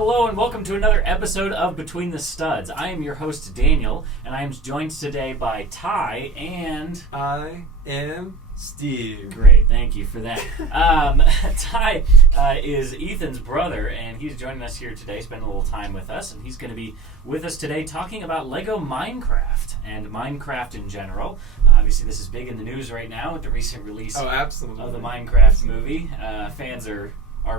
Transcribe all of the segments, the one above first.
Hello and welcome to another episode of Between the Studs. I am your host Daniel, and I am joined today by Ty and... I am Steve. Great, thank you for that. Ty is Ethan's brother, and he's joining us here today, spending a little time with us, and he's going to be with us today talking about LEGO Minercfta and Minecraft in general. Obviously, this is big in the news right now with the recent release of the Minecraft movie. Fans are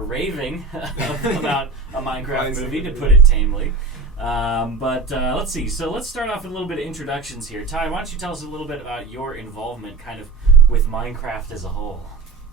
raving about a Minecraft movie, to put it tamely. But let's see. So let's start off with a little bit of introductions here. Ty, why don't you tell us a little bit about your involvement kind of with Minecraft as a whole?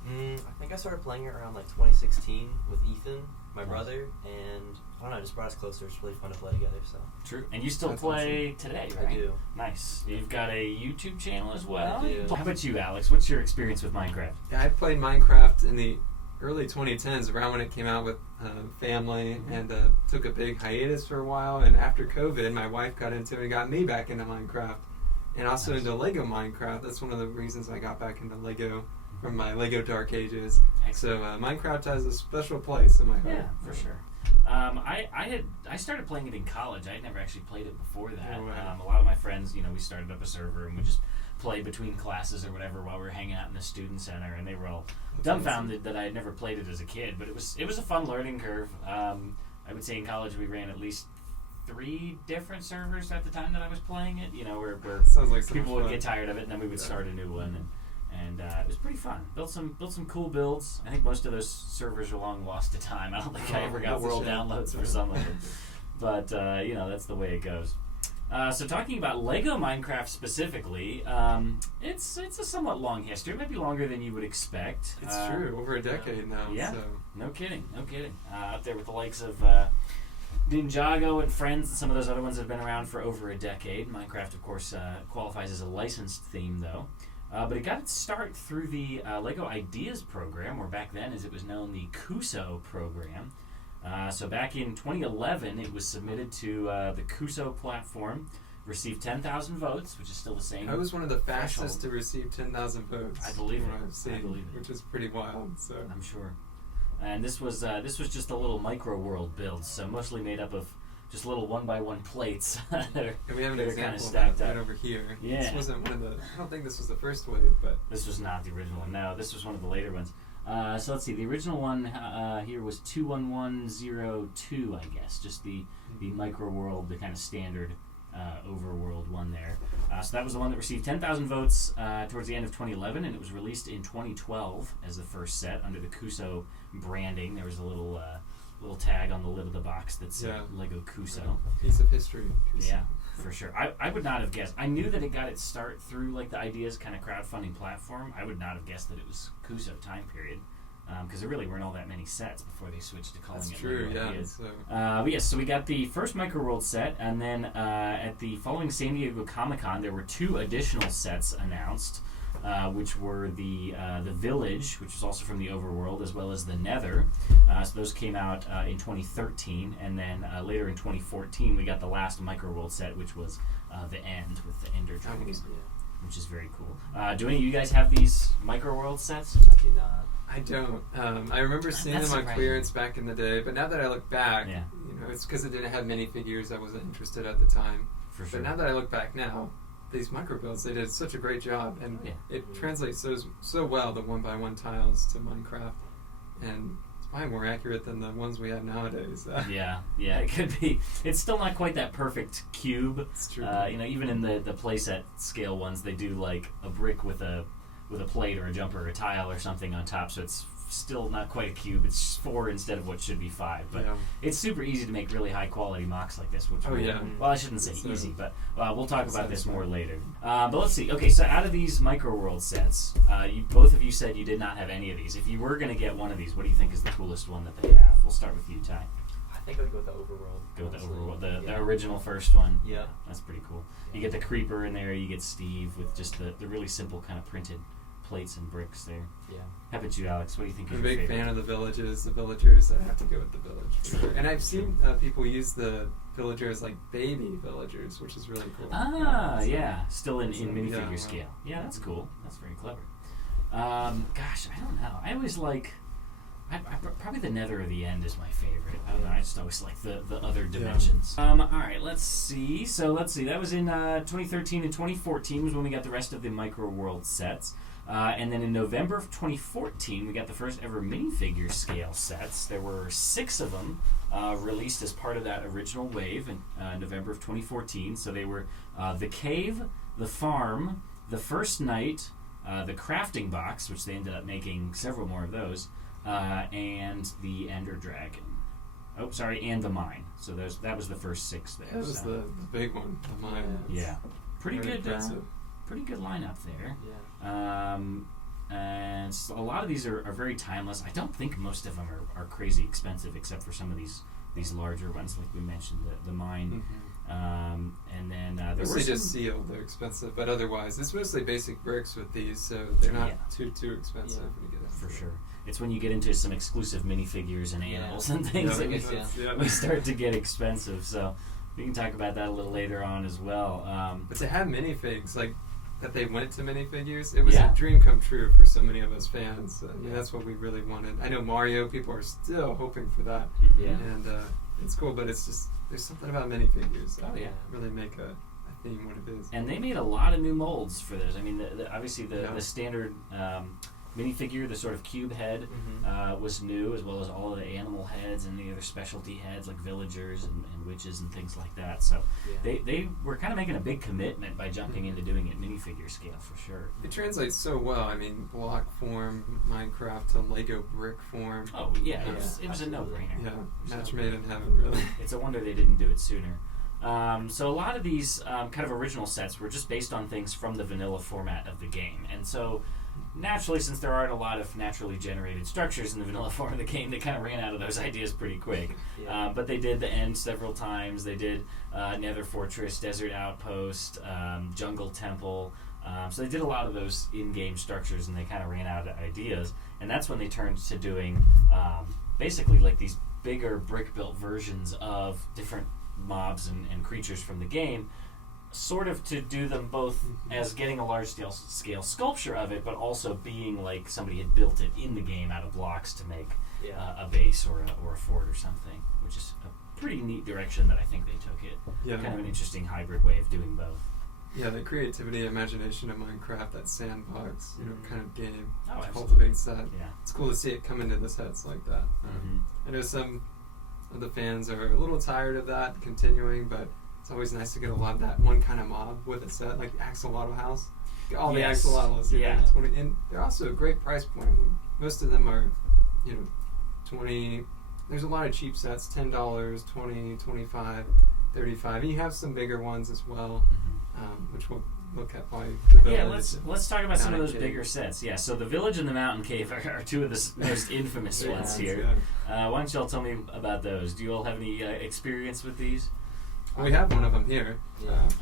I think I started playing it around like 2016 with Ethan, my brother, and I don't know, it just brought us closer. It's really fun to play together. So True. And you still play today, right? I do. Nice. You've got a YouTube channel as well? I do. How about you, Alex? What's your experience with Minecraft? Yeah, I played Minecraft in the early 2010s, around when it came out with family, and took a big hiatus for a while. And after COVID, my wife got into it and got me back into Minecraft, and also into LEGO Minecraft. That's one of the reasons I got back into LEGO from my LEGO Dark Ages. Excellent. So Minecraft has a special place in my heart. Yeah, for sure. I started playing it in college. I had never actually played it before that. No way. A lot of my friends, we started up a server and we just play between classes or whatever while we were hanging out in the student center, and they were all dumbfounded that I had never played it as a kid. But it was a fun learning curve. I would say in college we ran at least 3 different servers at the time that I was playing it. Where Sounds like so people much would fun. get tired of it, and then we would start a new one. And it was pretty fun. Built some cool builds. I think most of those servers are long lost to time. I don't think I ever got that's a world shame. downloads for some of them. But that's the way it goes. So talking about LEGO Minercfta specifically, it's a somewhat long history. It might be longer than you would expect. It's true, over a decade now. Yeah, So. no kidding. Up there with the likes of Ninjago and Friends and some of those other ones that have been around for over a decade. Minecraft, of course, qualifies as a licensed theme, though. But it got its start through the LEGO Ideas program, or back then, as it was known, the CUSO program. So back in 2011, it was submitted to the CUSO platform, received 10,000 votes, which is still the same. I was one of the fastest threshold to receive 10,000 votes. I believe from it. what I've seen, I believe it. which is pretty wild. So I'm sure. And this was just a little micro world build, so mostly made up of just little 1x1 plates. and we have an They're example kinda of stacked that right up. over here. Yeah. This wasn't one of the. I don't think this was the first wave, but This was not the original one. No, this was one of the later ones. So let's see. The original one here was 21102, I guess. Just the micro world, the kind of standard overworld one there. So that was the one that received 10,000 votes towards the end of 2011, and it was released in 2012 as the first set under the CUSO branding. There was a little tag on the lid of the box that said LEGO CUSO. a piece of history. Yeah, for sure. I would not have guessed. I knew that it got its start through like the Ideas kind of crowdfunding platform. I would not have guessed that it was CUSO time period, because there really weren't all that many sets before they switched to calling That's it true. LEGO Yeah. Ideas. So But yes, so we got the first Micro World set, and then at the following San Diego Comic-Con, there were 2 additional sets announced, which were the Village, which was also from the Overworld, as well as the Nether. So those came out in 2013, and then later in 2014, we got the last Micro World set, which was the End with the Ender Dragon, which is very cool. Do any of you guys have these Micro World sets? I do not. I don't. I remember seeing That's them on surprising. clearance back in the day, but now that I look back, Yeah. it's because it didn't have minifigures. I wasn't interested at the time. For sure. But now that I look back now, these micro builds, they did such a great job, and it translates so well, the 1x1 tiles to Minecraft, and it's probably more accurate than the ones we have nowadays. Yeah, it could be. It's still not quite that perfect cube. It's true. Even in the playset scale ones, they do like a brick with a plate or a jumper or a tile or something on top, so it's still not quite a cube. It's 4 instead of what should be 5. But it's super easy to make really high quality mocks like this. Which well, I shouldn't say It's easy, but we'll talk about this more satisfying. later. But let's see. Okay, so out of these Micro World sets, both of you said you did not have any of these. If you were going to get one of these, what do you think is the coolest one that they have? We'll start with you, Ty. I think I would go with the Overworld. Go with the honestly. Overworld, the Yeah. original first one. Yeah. That's pretty cool. You get the Creeper in there, you get Steve with just the really simple kind of printed plates and bricks there. Yeah. How about you, Alex? What do you think I'm is a your big favorite? fan of the villagers. The villagers, I have to go with the village. For sure. And I've seen people use the villagers like baby villagers, which is really cool. Yeah. Still in minifigure wow. scale. Yeah, that's cool. That's very clever. Gosh, I don't know. I always like Probably the Nether or the End is my favorite. I don't know. I just always like the other dimensions. All right, let's see. So let's see. That was in 2013 and 2014 was when we got the rest of the Micro World sets. And then in November of 2014, we got the first ever minifigure scale sets. There were 6 of them released as part of that original wave in November of 2014. So they were the Cave, the Farm, the First Night, the Crafting Box, which they ended up making several more of those, and the Ender Dragon. Oh, sorry, and the Mine. So that was the first 6 there. That was the big one, the Mine. Yeah. Pretty good lineup there. Yeah. And so a lot of these are very timeless. I don't think most of them are crazy expensive, except for some of these larger ones, like we mentioned, the Mine. And then there mostly were just sealed. They're expensive, but otherwise, it's mostly basic bricks with these, so they're not too expensive when you get into for sure. It's when you get into some exclusive minifigures and animals and things that we start to get expensive. So we can talk about that a little later on as well. But to have minifigs, like that they went to minifigures, it was a dream come true for so many of us fans. I mean, that's what we really wanted. I know Mario, people are still hoping for that. And it's cool, but it's just, there's something about minifigures that really make a theme what it is. And they made a lot of new molds for those. I mean, obviously the standard minifigure, the sort of cube head, was new, as well as all of the animal heads and the other specialty heads like villagers and witches and things like that. So they were kind of making a big commitment by jumping into doing it minifigure scale for sure. It translates so well. I mean, block form, Minecraft to Lego brick form. Oh yeah, it was a no-brainer. Yeah, match made in heaven, really. It's a wonder they didn't do it sooner. So a lot of these kind of original sets were just based on things from the vanilla format of the game, and so naturally, since there aren't a lot of naturally generated structures in the vanilla form of the game, they kind of ran out of those ideas pretty quick. But they did the End several times. They did Nether Fortress, Desert Outpost, Jungle Temple. So they did a lot of those in-game structures, and they kind of ran out of ideas. And that's when they turned to doing basically like these bigger brick-built versions of different mobs and creatures from the game, sort of to do them both as getting a large scale sculpture of it, but also being like somebody had built it in the game out of blocks to make a base or a fort or something, which is a pretty neat direction that I think they took it. Kind of an interesting hybrid way of doing both. Yeah, the creativity, imagination of Minecraft, that sandbox, kind of game, absolutely. Cultivates that. Yeah. It's cool to see it come into the sets like that. I know some of the fans are a little tired of that continuing, but it's always nice to get a lot of that one kind of mob with a set, like Axolotl House. All the Axolotls, and they're also a great price point. Most of them are, 20. There's a lot of cheap sets, $10, $20, $25, $35, and you have some bigger ones as well, which we'll look at by the Village. Yeah, let's talk about some of those bigger sets. Yeah, so the Village and the Mountain Cave are two of the most infamous ones here. Why don't y'all tell me about those? Do you all have any experience with these? We have one of them here.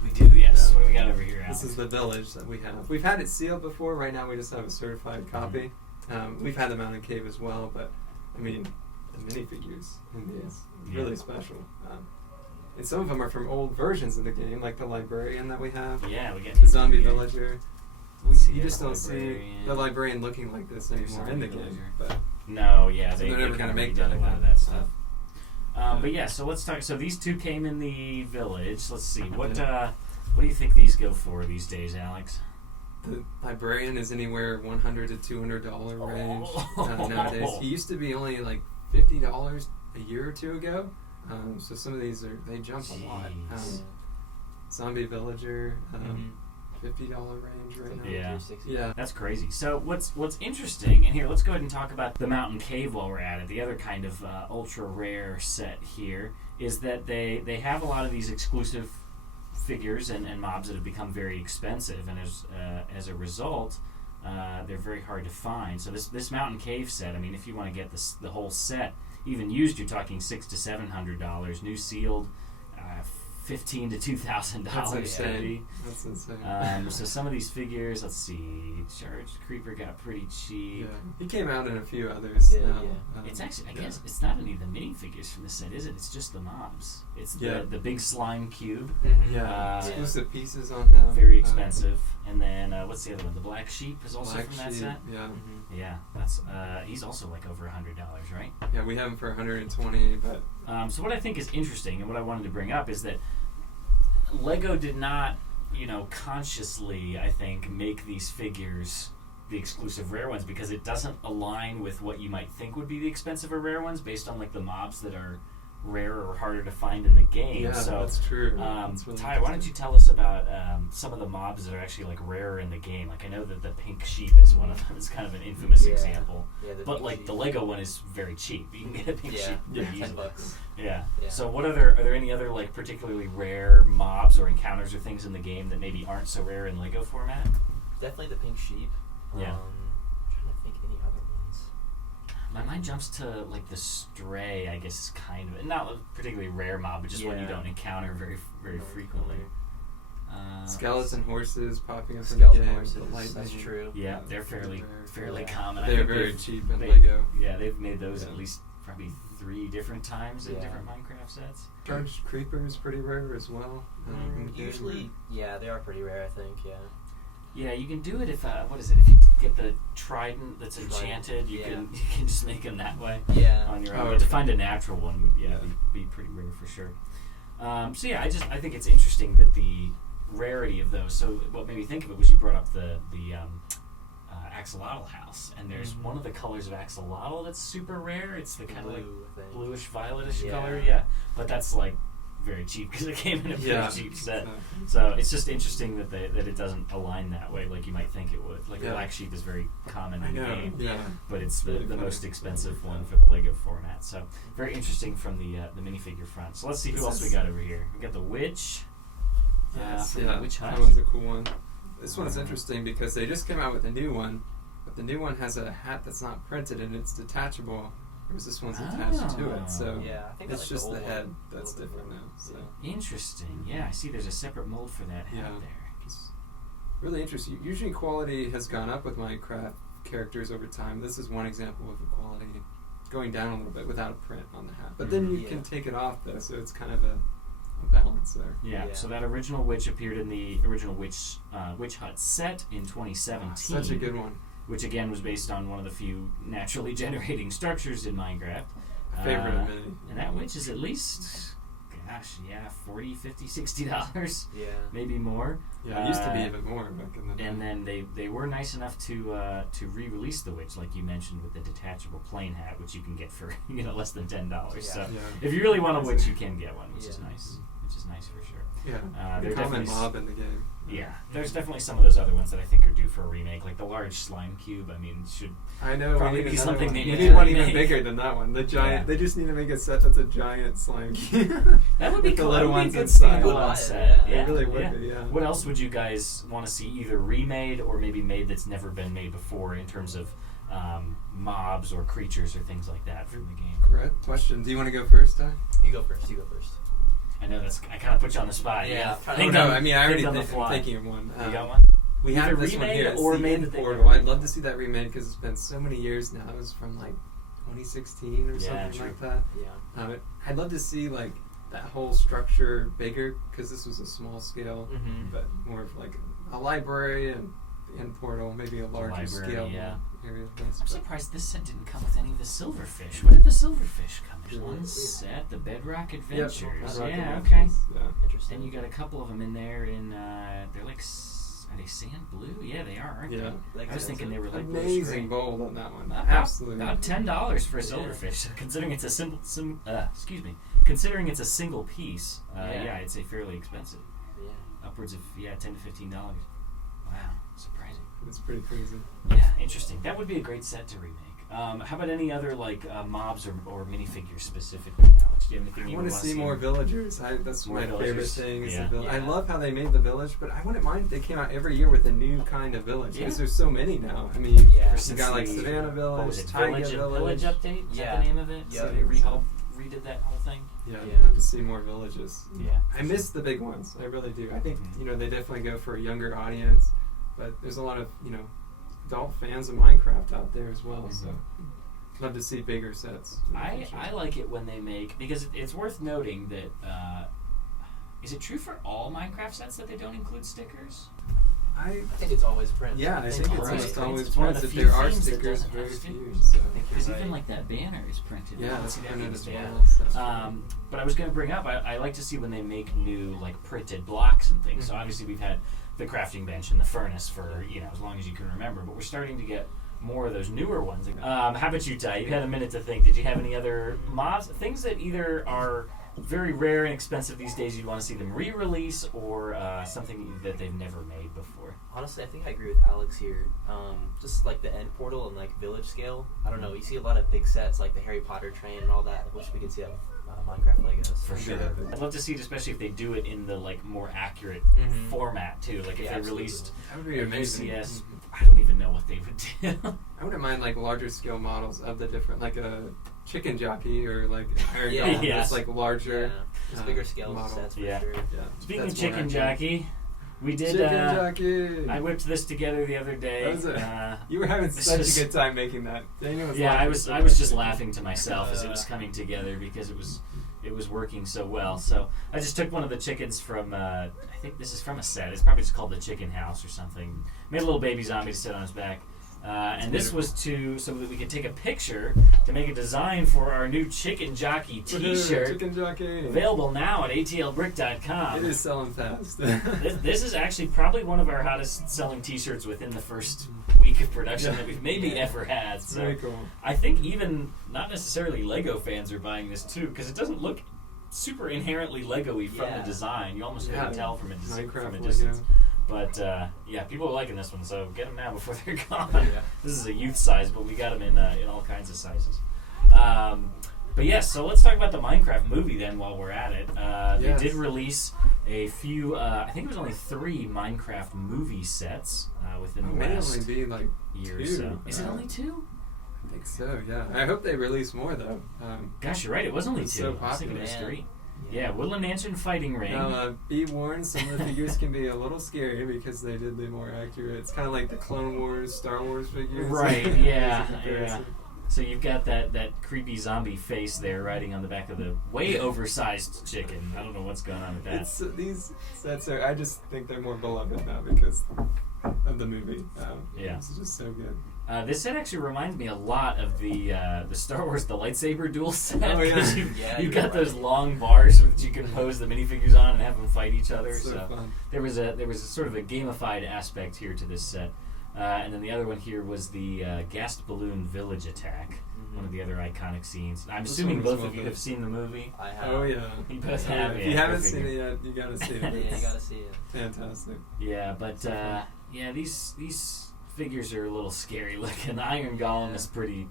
We do, yes. What do we got over here, Alex? This is the Village that we have. We've had it sealed before. Right now we just have a certified copy. We've had the Mountain Cave as well, but I mean, the minifigures in these really special. And some of them are from old versions of the game, like the Librarian that we have. Yeah, we get the Zombie Villager. You just don't see the Librarian looking like this anymore in the game. But no, they're never going to make a lot of that stuff. But yeah, so let's talk. So these two came in the Village. Let's see. What do you think these go for these days, Alex? The Librarian is anywhere $100 to $200 range nowadays. He used to be only like $50 a year or two ago. So some of these they jump a lot. Zombie Villager, $50 range right now. Yeah, that's crazy. So what's interesting, and here let's go ahead and talk about the Mountain Cave while we're at it. The other kind of ultra rare set here is that they have a lot of these exclusive figures and mobs that have become very expensive, and as a result, they're very hard to find. So this Mountain Cave set, I mean, if you want to get the whole set, even used, you're talking $600 to $700. New sealed, $1,500 to $2,000. That's insane. That's insane. So some of these figures, let's see, Charged Creeper got pretty cheap. Yeah. He came out in a few others. It's actually, I guess, it's not any of the minifigures from the set, is it? It's just the mobs. It's the big slime cube. Exclusive pieces on him. Very expensive. And then what's the other one? The Black Sheep is also Black from that Sheep, set. yeah. Yeah, that's he's also like over $100, right? Yeah, we have him for 120, but So what I think is interesting, and what I wanted to bring up, is that LEGO did not, consciously, I think, make these figures the exclusive rare ones, because it doesn't align with what you might think would be the expensive or rare ones based on like the mobs that are rarer or harder to find in the game. yeah, So that's true. That's really Ty, why don't interesting. you tell us about some of the mobs that are actually like rarer in the game? Like I know that the pink sheep is one of them. It's kind of an infamous Yeah. example. Yeah, But like the Lego one is very cheap. You can get a pink sheep pretty easily. $10. Yeah. Yeah. So what are there any other like particularly rare mobs or encounters or things in the game that maybe aren't so rare in Lego format? Definitely the pink sheep. Yeah. I'm trying to think any other ones. My mind jumps to like the stray, I guess, is kind of not a particularly rare mob, but just one you Yeah. don't encounter very frequently. Skeleton horses popping up in the Skeleton game. horses. the lightning. That's true. Yeah, they're pretty fairly Yeah. common. I They're think very they've- cheap in they- Lego. Yeah, they've made those Yeah. at least probably 3 different times in Yeah. different Minecraft sets. Charged creeper is pretty rare as well. in the game. Usually, yeah, they are pretty rare. I think. Yeah. Yeah, you can do it if what is it? If you get the trident that's Trident, enchanted, you yeah. can just make them that way Yeah. on your own. Oh, But to okay. find a natural one would Yeah. be pretty rare for sure. So yeah, I think it's interesting that the rarity of those. So what made me think of it was you brought up the axolotl house, and there's Mhm. one of the colors of axolotl that's super rare. It's the kind of like Blue, I think. bluish violetish Yeah. color, yeah. But that's like very cheap because it came in a pretty Yeah. cheap set. So, So it's just interesting that that it doesn't align that way like you might think it would. Like the Yeah. black sheep is very common I in the know. game, Yeah. but it's the Really funny. most expensive one for the Lego format. So very interesting from the minifigure front. So let's see who This else we is- got over here. We got the witch. Yes, from the Witch Hut. that one's a cool one. This one's interesting because they just came out with a new one, but the new one has a hat that's not printed and it's detachable, whereas this one's attached to it. So Yeah, I think I it's like just the the old head one a that's little bit different more. now. So Interesting. Yeah, I see. There's a separate mold for that hat Yeah. there. it's really interesting. Usually quality has gone up with Minecraft characters over time. This is one example of the quality going down a little bit without a print on the hat. But then you Yeah. can take it off though, so it's kind of a balance there. Yeah, Yeah. so that original witch appeared in the original Witch Hut set in 2017. Such a good one. Which again was based on one of the few naturally generating structures in Minecraft. Favorite of many. And that witch is at least, gosh, yeah, $40, $50, $60, Yeah. maybe more. Yeah, it used to be even more back in the day. And then they were nice enough to re-release the witch, like you mentioned, with the detachable plain hat, which you can get for less than $10. So Yeah. if you really want a witch, you can get one, which is Yeah. nice. Which is nice for sure. Yeah, they're the common definitely mob in the game. Yeah, there's definitely some of those other ones that I think are due for a remake, like the large slime cube. I mean, should I know. Probably we need be another something one. they We need need to one even remake. bigger than that one. The giant. Yeah. They just need to make a set that's a giant slime cube. that would be With the cool. little That would ones be a good inside. standalone Would buy it, set. yeah. It really would yeah. be. Yeah. What else would you guys want to see either remade or maybe made that's never been made before in terms of mobs or creatures or things like that from the game? Correct question. Do you want to go first, Ty? You go first. You go first. I know I kind of put you on the spot. Yeah. Oh Think no, on- I mean I already think on the I'm fly. thinking of one. You got one? We Either have this one remade here. It's or the made End that they Portal. got I'd love to see that remade because it's been so many years now. It was from like 2016 or Yeah, something true. like that. Yeah. I'd love to see like that whole structure bigger because this was a small scale, Mm-hmm. but more of like a library and the End Portal, maybe a larger Library, scale yeah. area. I'm surprised this set didn't come with any of the silverfish. Where did the silverfish come? There's Yeah. one set, the Bedrock Adventures. Bedrock Yeah, Adventures. okay. Yeah. Interesting. And you got a couple of them in there in, they're like, are they sand blue? Yeah, they are, aren't Yeah. they? I was thinking they were like bluish Amazing gray. bold on that one. About- Absolutely. About $10 for a Yeah. silverfish, considering it's a considering it's a single piece. Yeah, I'd say fairly expensive. Yeah. Upwards of $10 to $15. Wow, surprising. It's pretty crazy. Yeah, interesting. That would be a great set to remake. How about any other like mobs or minifigures specifically, Alex? Do you have anything I you want to want see more villagers. That's More my favorite villagers. thing. Is Yeah. the village. I Yeah. love how they made the village, but I wouldn't mind if they came out every year with a new kind of village because Yeah. there's so many now. I mean, Yeah. you got like Since the- Savannah what Village, was it, Taiga Village Village. Update? Is Yeah. that the name of it? Yeah. So they redid that whole thing? Yeah, Yeah. I'd love to see more villages. Yeah. I miss the big ones. I really do. I think Mhm. they definitely go for a younger audience, but there's a lot of adult fans of Minecraft out there as well. So love to see bigger sets. in the I future. like it when they make, because it's worth noting that, is it true for all Minecraft sets that they don't include stickers? I think it's always print. Yeah, I think it's almost always It's one of prints. the If few there are things that stickers, doesn't very have few. stickers. So. Because Right. even like that banner is printed. Yeah, You that's see that printed these as days. well. So. But I was going to bring up, I like to see when they make new like printed blocks and things. So Mhm. obviously we've had the crafting bench and the furnace for as long as you can remember. But we're starting to get more of those newer ones. How about you, Ty? You had a minute to think. Did you have any other mobs, things that either are very rare and expensive these days you'd want to see them re-release, or something that they've never made before? Honestly, I think I agree with Alex here. Just like the end portal and like village scale. I don't know. You see a lot of big sets like the Harry Potter train and all that. I wish we could see that with Minecraft Legos. For sure. Yeah. I'd love to see it, especially if they do it in the like more accurate Mhm. format too. Like if Yeah, they absolutely. released That would be a amazing. UCS, I don't even know what they would do. I wouldn't mind like larger scale models of the different, like a chicken jockey or like an iron Yeah. golem. Yes. That's like larger. Yeah. Just bigger scale model. sets for Yeah. sure. Yeah. Speaking that's of more chicken accurate. jockey, we did. Chicken jockey. I whipped this together the other day. That was it. Uh, You were having This such is- a good time making that. Daniel was yeah, I laughing was. so I was much. just laughing to myself as it was coming together because it was working so well. So I just took one of the chickens from. I think this is from a set. It's probably just called the Chicken House or something. Made a little baby zombie to sit on his back. And this was so that we could take a picture to make a design for our new Chicken Jockey T-shirt, Chicken jockey. available now at atlbrick.com. It is selling fast. This is actually probably one of our hottest selling T-shirts within the first week of production that we've maybe ever had. It's So very cool. I think even not necessarily Lego fans are buying this too, because it doesn't look super inherently Lego-y from the Yeah. design. You almost Yeah. couldn't tell from a Minecraft distance. Lego. But yeah, people are liking this one, so get them now before they're gone. Yeah. This is a youth size, but we got them in all kinds of sizes. But yes, so let's talk about the Minecraft movie then while we're at it. Yes. They did release a few, I think it was only 3 Minecraft movie sets within It the may last only be like year or 2. so. Is it only 2? I think so. Yeah. I hope they release more though. Gosh, you're right. It was only 2. It's so I was thinking it was popular. 3. Yeah, Woodland Mansion Fighting Ring. Now, be warned, some of the figures can be a little scary because they did the more accurate. It's kind of like the Clone Wars, Star Wars figures. Right, As a yeah. comparison. So you've got that creepy zombie face there riding on the back of the way oversized chicken. I don't know what's going on with that. It's these sets are. I just think they're more beloved now because of the movie. Yeah. It's just so good. This set actually reminds me a lot of the Star Wars the lightsaber duel set. Oh, yeah. 'cause Yeah, you've you're got those right. long bars that you can pose the minifigures on and have them fight each other. It's so fun. there was a sort of a gamified aspect here to this set. And then the other one here was the gassed balloon village attack. One of the other iconic scenes. I'm This assuming one was both well of you done. have seen the movie. I have. Oh yeah. You both Yeah, have. if you yeah, haven't I seen it figured. yet, you gotta see it. Yeah, you It's gotta see it. fantastic. Yeah, but yeah, these figures are a little scary looking. The Iron Golem Yeah. is pretty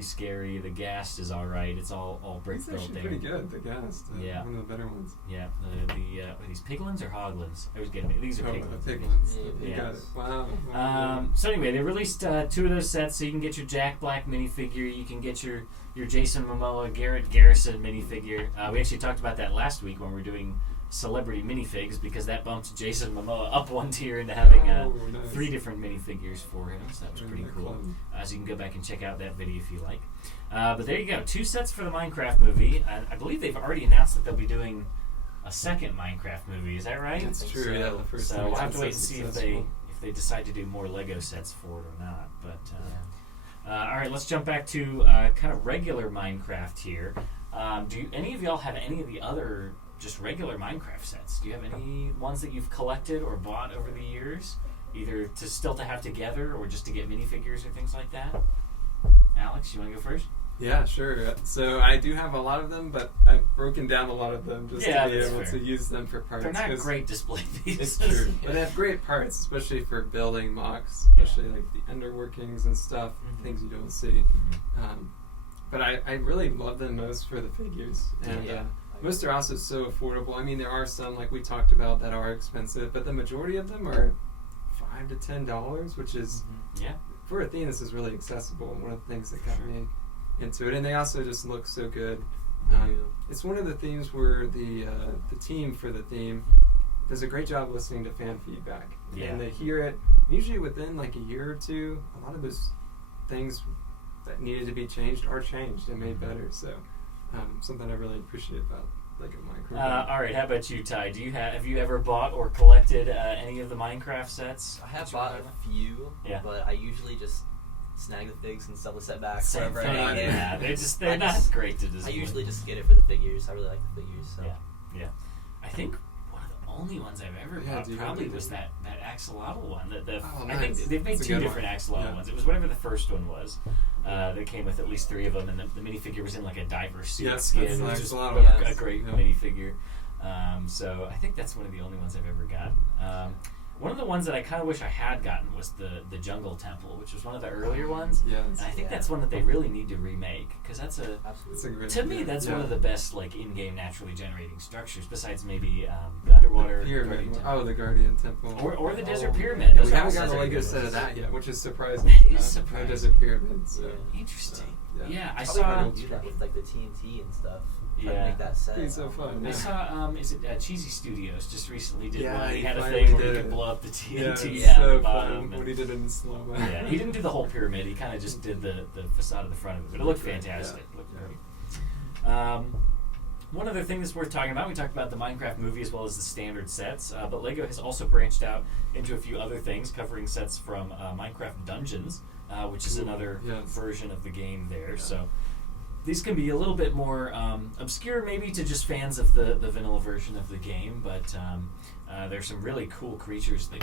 scary. The Ghast is all right. It's all brick It's built actually there. pretty good. The Ghast. Yeah. One of the better ones. Yeah, are these piglins or hoglins? I was getting it. These are Oh, piglins. the big ones. Yeah, You yeah. got it. Wow. So anyway, they released 2 of those sets, so you can get your Jack Black minifigure, you can get your Jason Momoa, Garrett Garrison minifigure. We actually talked about that last week when we were doing celebrity minifigs, because that bumped Jason Momoa up one tier into having Oh, nice. 3 different minifigures for him, so that was pretty cool. So you can go back and check out that video if you like. But there you go, 2 sets for the Minecraft movie. I believe they've already announced that they'll be doing a second Minecraft movie. Is that right? It's think true. so. Yeah, the first So time we'll it's have to been wait and so see if successful. they decide to do more Lego sets for it or not. But Yeah. all right, let's jump back to kind of regular Minecraft here. Do any of y'all have any of the other just regular Minecraft sets? Do you have any ones that you've collected or bought over the years, either to have together or just to get minifigures or things like that? Alex, you want to go first? Yeah, sure. So I do have a lot of them, but I've broken down a lot of them just Yeah, to be that's able fair. to use them for parts. They're not 'cause great display pieces. It's true, but they have great parts, especially for building mocks, especially like the underworkings and stuff, things you don't see. Mhm. But I really love them most for the figures, and Yeah. most are also so affordable. I mean, there are some like we talked about that are expensive, but the majority of them are $5 to $10, which is Yeah. for a theme. This is really accessible. One of the things that got me into it, and they also just look so good. It's one of the themes where the team for the theme does a great job listening to fan feedback, Yeah. and they hear it usually within like a year or two. A lot of those things that needed to be changed are changed and made better. So something I really appreciate about Lego Minecraft. All right, how about you, Ty? Have you ever bought or collected any of the Minecraft sets? I have bought a few, but I usually just snag the figs and sell the set back Same wherever thing. I get. Yeah, they're not great to display. I usually just get it for the figures. I really like the figures. So. Yeah. I think one of the only ones I've ever bought probably was that axolotl one. I think they've made two different axolotl ones. It was whatever the first one was. That came with at least 3 of them, and the minifigure was in like a diver suit skin, which is a great minifigure. So I think that's one of the only ones I've ever gotten. One of the ones that I kind of wish I had gotten was the Jungle Temple, which was one of the earlier ones. Yeah, and I think that's one that they really need to remake, because that's to me that's one of the best like in-game naturally generating structures, besides maybe the underwater pyramid. The Guardian Temple, or the Desert Pyramid. We haven't got a Lego set of that yet, which is surprising. That is surprising. No Desert Pyramid. So. Interesting. I saw do that with like the TNT and stuff. To make that set. It's so fun. I saw Cheesy Studios just recently did one. He had a finally thing where he could blow up the TNT at the so bottom. Fun when he did it in slow-mo. Yeah, he didn't do the whole pyramid. He kind of just did the facade of the front of it, but it looked fantastic. It looked great. One other thing that's worth talking about, we talked about the Minecraft movie as well as the standard sets, but LEGO has also branched out into a few other things, covering sets from Minecraft Dungeons, which is another version of the game there. So these can be a little bit more obscure maybe to just fans of the vanilla version of the game, but there's some really cool creatures that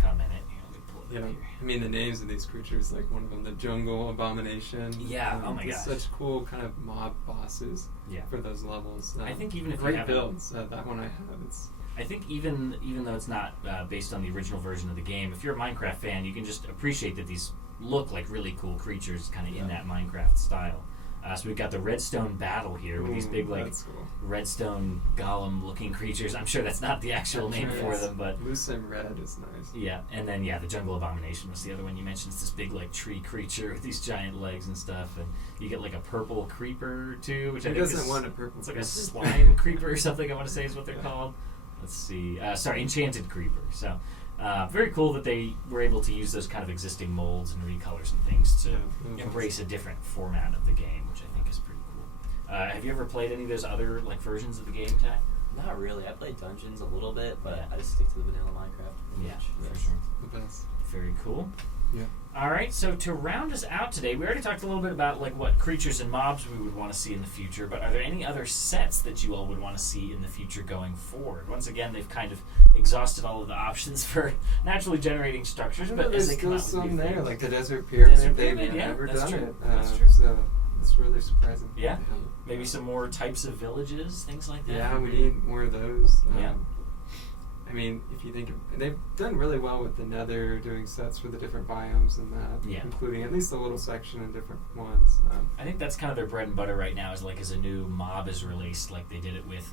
come in it. Let me pull it up here. I mean, the names of these creatures, like one of them, the Jungle Abomination. Yeah, oh my gosh. Such cool kind of mob bosses for those levels. I think even if great you have builds, that one I have. I think even though it's not based on the original version of the game, if you're a Minecraft fan, you can just appreciate that these look like really cool creatures kind of in that Minecraft style. So we've got the redstone battle here with these big like redstone golem looking creatures. I'm sure that's not the actual name for them, but lucent red is nice. Yeah, and then the jungle abomination was the other one you mentioned. It's this big like tree creature with these giant legs and stuff, and you get like a purple creeper too, which I think doesn't want a purple. It's like a slime creeper or something. I want to say is what they're called. Let's see. Enchanted creeper. So. Very cool that they were able to use those kind of existing molds and recolors and things to embrace a different format of the game, which I think is pretty cool. Have you ever played any of those other like versions of the game, Ty? Not really. I played Dungeons a little bit, but I just stick to the vanilla Minecraft. Yeah, for sure. The best. Very cool. Yeah. All right, so to round us out today, we already talked a little bit about like what creatures and mobs we would want to see in the future, but are there any other sets that you all would want to see in the future going forward? Once again, they've kind of exhausted all of the options for naturally generating structures, but as they come out with some new there, things. like the Desert Pyramid, they've never that's done true. it. That's true. So it's really surprising. Yeah. Maybe some more types of villages, things like that. Yeah, we need more of those. Yeah. I mean, if you think they've done really well with the Nether, doing sets for the different biomes and that, including at least a little section in different ones. I think that's kind of their bread and butter right now. Is like as a new mob is released, like they did it with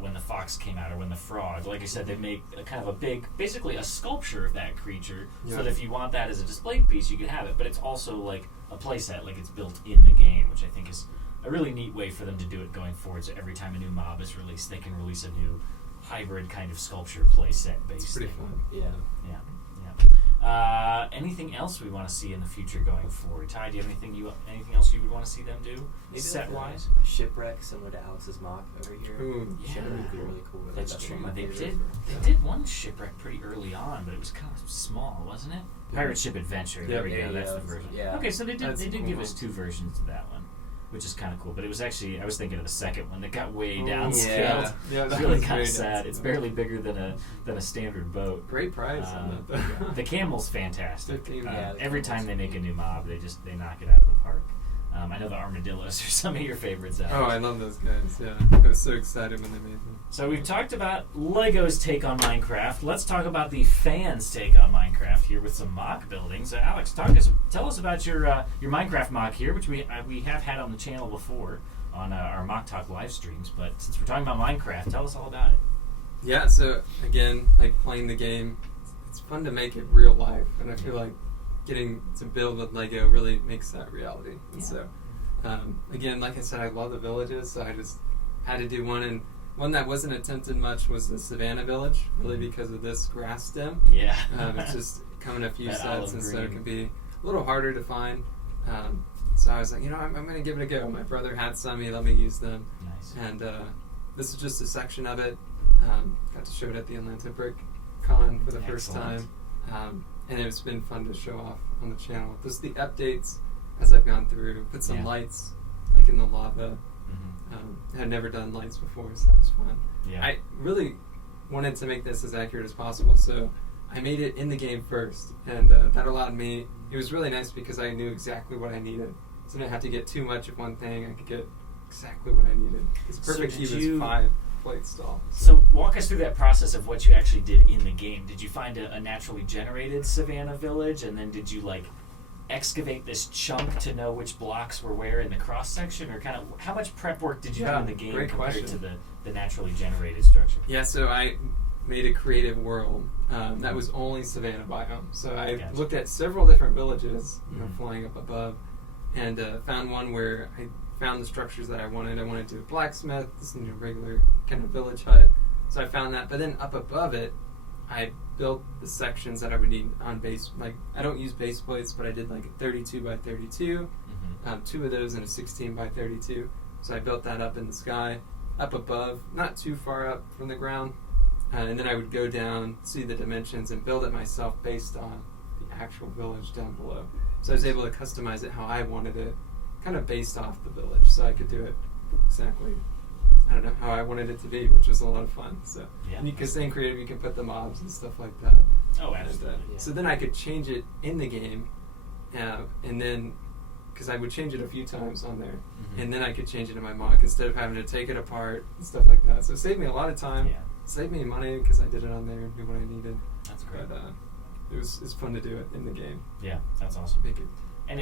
when the fox came out or when the frog. Like I said, they make a kind of a big, basically a sculpture of that creature, so that if you want that as a display piece, you can have it. But it's also like a playset, like it's built in the game, which I think is a really neat way for them to do it going forward. So every time a new mob is released, they can release a new hybrid kind of sculpture playset based. It's pretty fun. Yeah. Anything else we want to see in the future going forward? Ty, do you have anything else you would want to see them do set wise? A shipwreck similar to Alex's mock over here. Ooh, yeah, would be really cool. That's true. One of my They favorites. did one shipwreck pretty early on, but it was kind of small, wasn't it? Pirate Ship Adventure. There we go. That's the version. Yeah. Okay, so they did cool. give us 2 versions of that one, which is kind of cool. But it was actually, I was thinking of the second one that got way downscaled. Yeah, it's really kind of sad. It's barely bigger than a standard boat. Great price on that though. The camel's fantastic. Every camels time they make a new mob, they knock it out of the park. I know the armadillos are some of your favorites. Alex. Oh, I love those guys. Yeah, I was so excited when they made them. So we've talked about Lego's take on Minecraft. Let's talk about the fans' take on Minecraft here with some mock building. So Alex, tell us about your Minecraft mock here, which we have had on the channel before on our Mock Talk live streams. But since we're talking about Minecraft, tell us all about it. Yeah. So again, like playing the game, it's fun to make it real life, and I feel like getting to build with Lego really makes that reality. And so, again, like I said, I love the villages, so I just had to do one. And one that wasn't attempted much was the Savannah Village, really because of this grass stem. Yeah. It's just coming a few That sets, and olive so it green. can be a little harder to find. So I was like, I'm going to give it a go. My brother had some, he let me use them. Nice. And this is just a section of it. Got to show it at the Atlanta Brick Con for the first time. And it's been fun to show off on the channel. Just the updates as I've gone through. Put some lights, like in the lava. I had never done lights before, so that was fun. Yeah. I really wanted to make this as accurate as possible, so I made it in the game first, and that allowed me. It was really nice because I knew exactly what I needed, so I didn't have to get too much of one thing. I could get exactly what I needed. It's perfect. So Cube is 5 plates tall. So walk us through that process of what you actually did in the game. Did you find a naturally generated savannah village, and then did you like excavate this chunk to know which blocks were where in the cross section, or kind of how much prep work did you do in the game compared to the naturally generated structure? Yeah, so I made a creative world that was only savannah biome. So I looked at several different villages, flying up above, and found one where I found the structures that I wanted. I wanted to do a blacksmith, this regular kind of village hut. So I found that, but then up above it, I built the sections that I would need on base. Like, I don't use base plates, but I did like a 32 by 32, 2 of those and a 16 by 32. So I built that up in the sky, up above, not too far up from the ground. And then I would go down, see the dimensions, and build it myself based on the actual village down below. So I was able to customize it how I wanted it, kind of based off the village. So I could do it exactly, I don't know, how I wanted it to be, which was a lot of fun. So, because in creative you can put the mobs and stuff like that. Oh, absolutely. So then I could change it in the game, and then, because I would change it a few times on there, and then I could change it in my mock instead of having to take it apart and stuff like that. So it saved me a lot of time. Saved me money because I did it on there and knew what I needed. That's great. But it's fun to do it in the game. Yeah, that's awesome. Make it and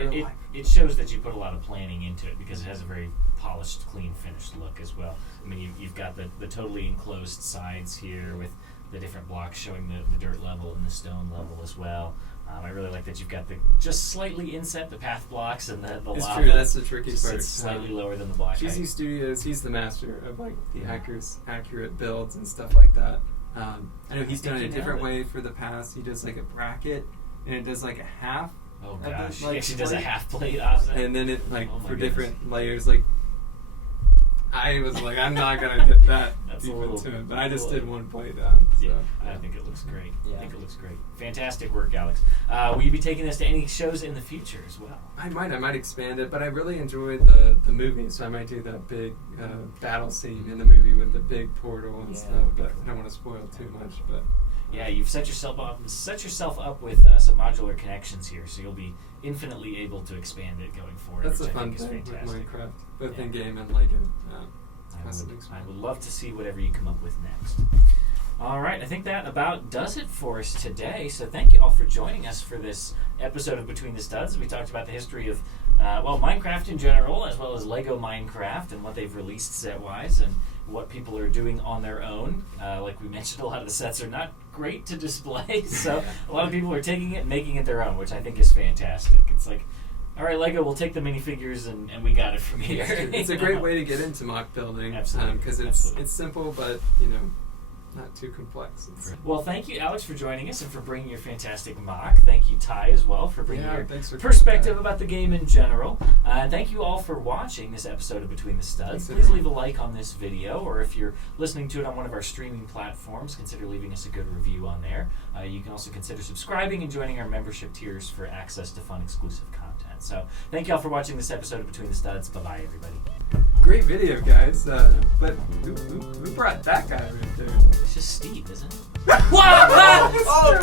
it shows that you put a lot of planning into it because it has a very polished, clean, finished look as well. I mean, you've got the totally enclosed sides here with the different blocks showing the dirt level and the stone level as well. I really like that you've got the just slightly inset the path blocks and the it's lava. True, that's the tricky part. It's slightly lower than the block height. GZ Studios, he's the master of like the accurate builds and stuff like that. I know he's done it a different way for the past. He does like a bracket, and it does like a half. Oh gosh, like, she does a half plate opposite. And then it like for goodness. different layers. Like I was like, I'm not gonna get that deep into it, but I just did one plate down. So. Yeah, I think it looks great. I think it looks great. Fantastic work, Alex. Will you be taking this to any shows in the future as well? I might expand it, but I really enjoyed the movie, so I might do that big battle scene in the movie with the big portal and stuff. But I don't want to spoil too much. But yeah, you've set yourself up with some modular connections here, so you'll be infinitely able to expand it going forward. That's which the I fun think thing is with fantastic. Minecraft, both in game and LEGO. I would love to see whatever you come up with next. All right, I think that about does it for us today. So thank you all for joining us for this episode of Between the Studs. We talked about the history of, Minecraft in general, as well as LEGO Minecraft and what they've released set-wise and what people are doing on their own. Like we mentioned, a lot of the sets are not great to display, so a lot of people are taking it and making it their own, which I think is fantastic. It's like, all right, LEGO, we'll take the minifigures and we got it from here. It's a great way to get into mock building. Absolutely. Because it's simple, but, not too complex. Well, thank you, Alex, for joining us and for bringing your fantastic mock. Thank you, Ty, as well, for bringing your perspective about the game in general. And thank you all for watching this episode of Between the Studs. Please leave a like on this video, or if you're listening to it on one of our streaming platforms, consider leaving us a good review on there. You can also consider subscribing and joining our membership tiers for access to fun, exclusive content. So thank you all for watching this episode of Between the Studs. Bye-bye, everybody. Great video, guys. But who brought that guy right there? It's just Steve, isn't it? Oh,